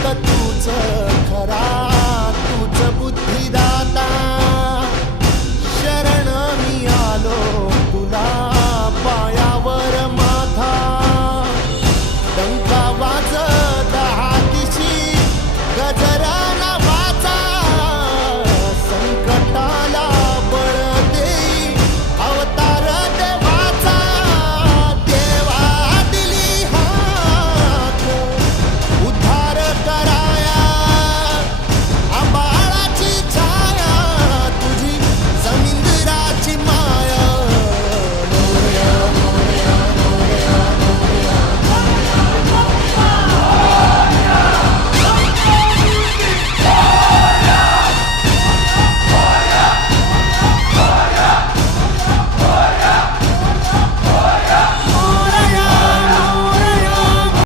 फक्त तूच खरा, तूच बुद्धिदाता. शरण मी आलो तुला पायावर माझा, डंका वाजविला